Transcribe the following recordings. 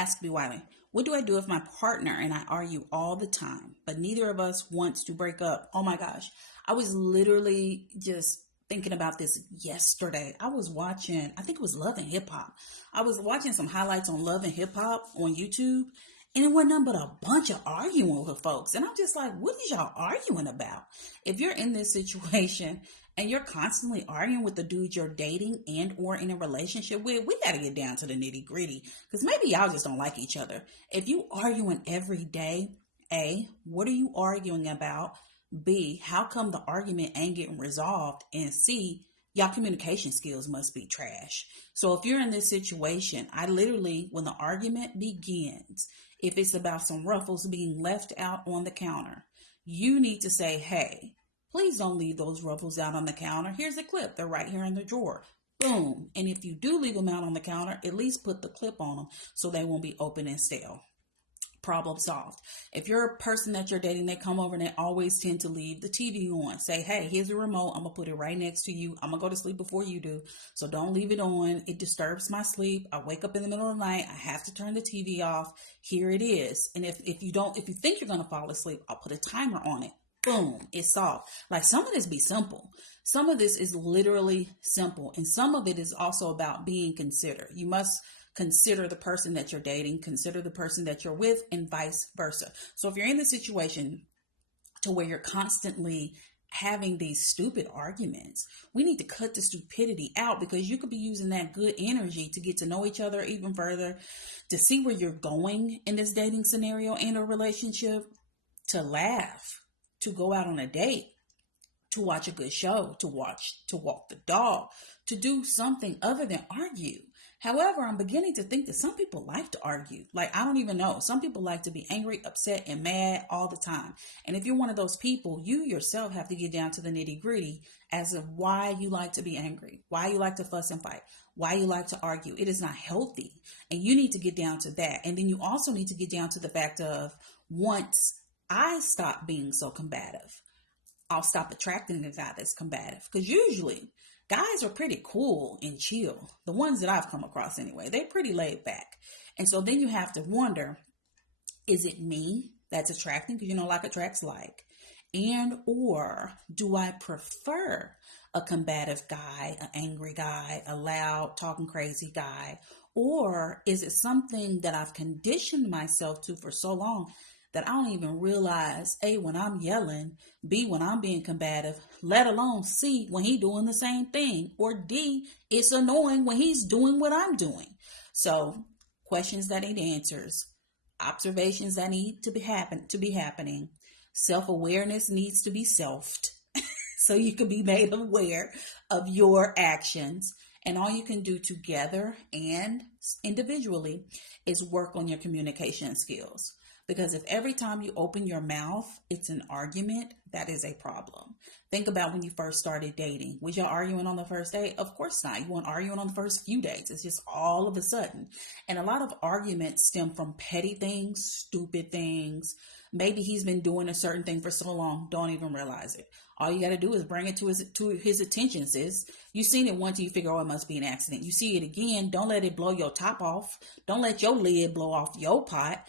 Ask me Wiley. What do I do if my partner and I argue all the time, but neither of us wants to break up? Oh my gosh. I was literally just thinking about this yesterday. I was watching, I think it was Love and Hip Hop. I was watching some highlights on Love and Hip Hop on YouTube, and it wasn't nothing but a bunch of arguing with folks. And I'm just like, what is y'all arguing about? If you're in this situation and you're constantly arguing with the dude you're dating and or in a relationship with, we got to get down to the nitty gritty, because maybe y'all just don't like each other. If you arguing every day, A, what are you arguing about? B, how come the argument ain't getting resolved? And C, y'all communication skills must be trash. So if you're in this situation, I literally, when the argument begins, if it's about some ruffles being left out on the counter, you need to say, hey, please don't leave those ruffles out on the counter. Here's a clip. They're right here in the drawer. Boom. And if you do leave them out on the counter, at least put the clip on them so they won't be open and stale. Problem solved. If you're a person that you're dating, they come over and they always tend to leave the TV on. Say, hey, here's the remote. I'm going to put it right next to you. I'm going to go to sleep before you do. So don't leave it on. It disturbs my sleep. I wake up in the middle of the night. I have to turn the TV off. Here it is. And if you think you're going to fall asleep, I'll put a timer on it. Boom, it's solved. Like, some of this be simple. Some of this is literally simple. And some of it is also about being considered. You must consider the person that you're dating, consider the person that you're with, and vice versa. So if you're in the situation to where you're constantly having these stupid arguments, we need to cut the stupidity out, because you could be using that good energy to get to know each other even further, to see where you're going in this dating scenario and a relationship, to laugh, to go out on a date, to watch a good show, to walk the dog, to do something other than argue. However, I'm beginning to think that some people like to argue. Like, I don't even know. Some people like to be angry, upset, and mad all the time. And if you're one of those people, you yourself have to get down to the nitty gritty as of why you like to be angry, why you like to fuss and fight, why you like to argue. It is not healthy. And you need to get down to that. And then you also need to get down to the fact of, once I stop being so combative, I'll stop attracting a guy that's combative. Because usually guys are pretty cool and chill. The ones that I've come across anyway, they're pretty laid back. And so then you have to wonder, is it me that's attracting? Because like attracts like. And or do I prefer a combative guy, an angry guy, a loud, talking crazy guy? Or is it something that I've conditioned myself to for so long that I don't even realize, A, when I'm yelling, B, when I'm being combative, let alone C, when he doing the same thing, or D, it's annoying when he's doing what I'm doing. So questions that need answers, observations that need to be happening. Self-awareness needs to be selfed so you can be made aware of your actions. And all you can do together and individually is work on your communication skills. Because if every time you open your mouth, it's an argument, that is a problem. Think about when you first started dating. Was y'all arguing on the first date? Of course not. You weren't arguing on the first few dates. It's just all of a sudden. And a lot of arguments stem from petty things, stupid things. Maybe he's been doing a certain thing for so long, don't even realize it. All you got to do is bring it to his attention, sis. You've seen it once, you figure, oh, it must be an accident. You see it again, don't let it blow your top off. Don't let your lid blow off your pot.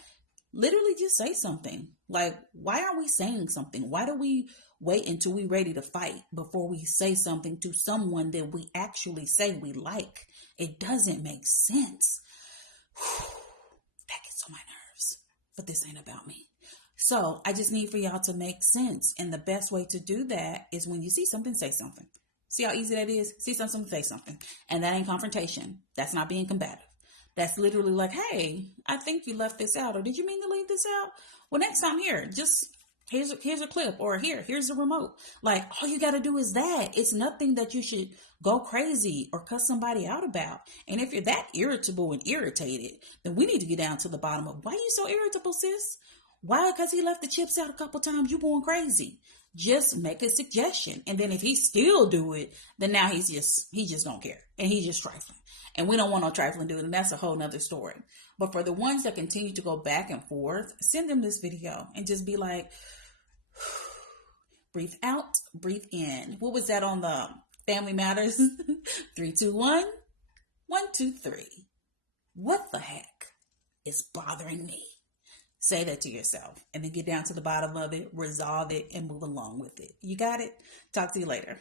Literally just say something. Like, why are we saying something? Why do we wait until we're ready to fight before we say something to someone that we actually say we like? It doesn't make sense. That gets on my nerves. But this ain't about me. So I just need for y'all to make sense. And the best way to do that is when you see something, say something. See how easy that is? See something, say something. And that ain't confrontation. That's not being combative. That's literally like, hey, I think you left this out. Or did you mean to leave this out? Well, next time here, just here's a clip, or here's the remote. Like, all you got to do is that. It's nothing that you should go crazy or cuss somebody out about. And if you're that irritable and irritated, then we need to get down to the bottom of, why are you so irritable, sis? Why? Because he left the chips out a couple times. You going crazy. Just make a suggestion. And then if he still do it, then now he just don't care. And he's just trifling. And we don't want no trifling dude, and that's a whole nother story. But for the ones that continue to go back and forth, send them this video and just be like, breathe out, breathe in. What was that on the Family Matters? 3, 2, 1. 1, 2, 3. What the heck? is bothering me. Say that to yourself and then get down to the bottom of it, resolve it, and move along with it. You got it? Talk to you later.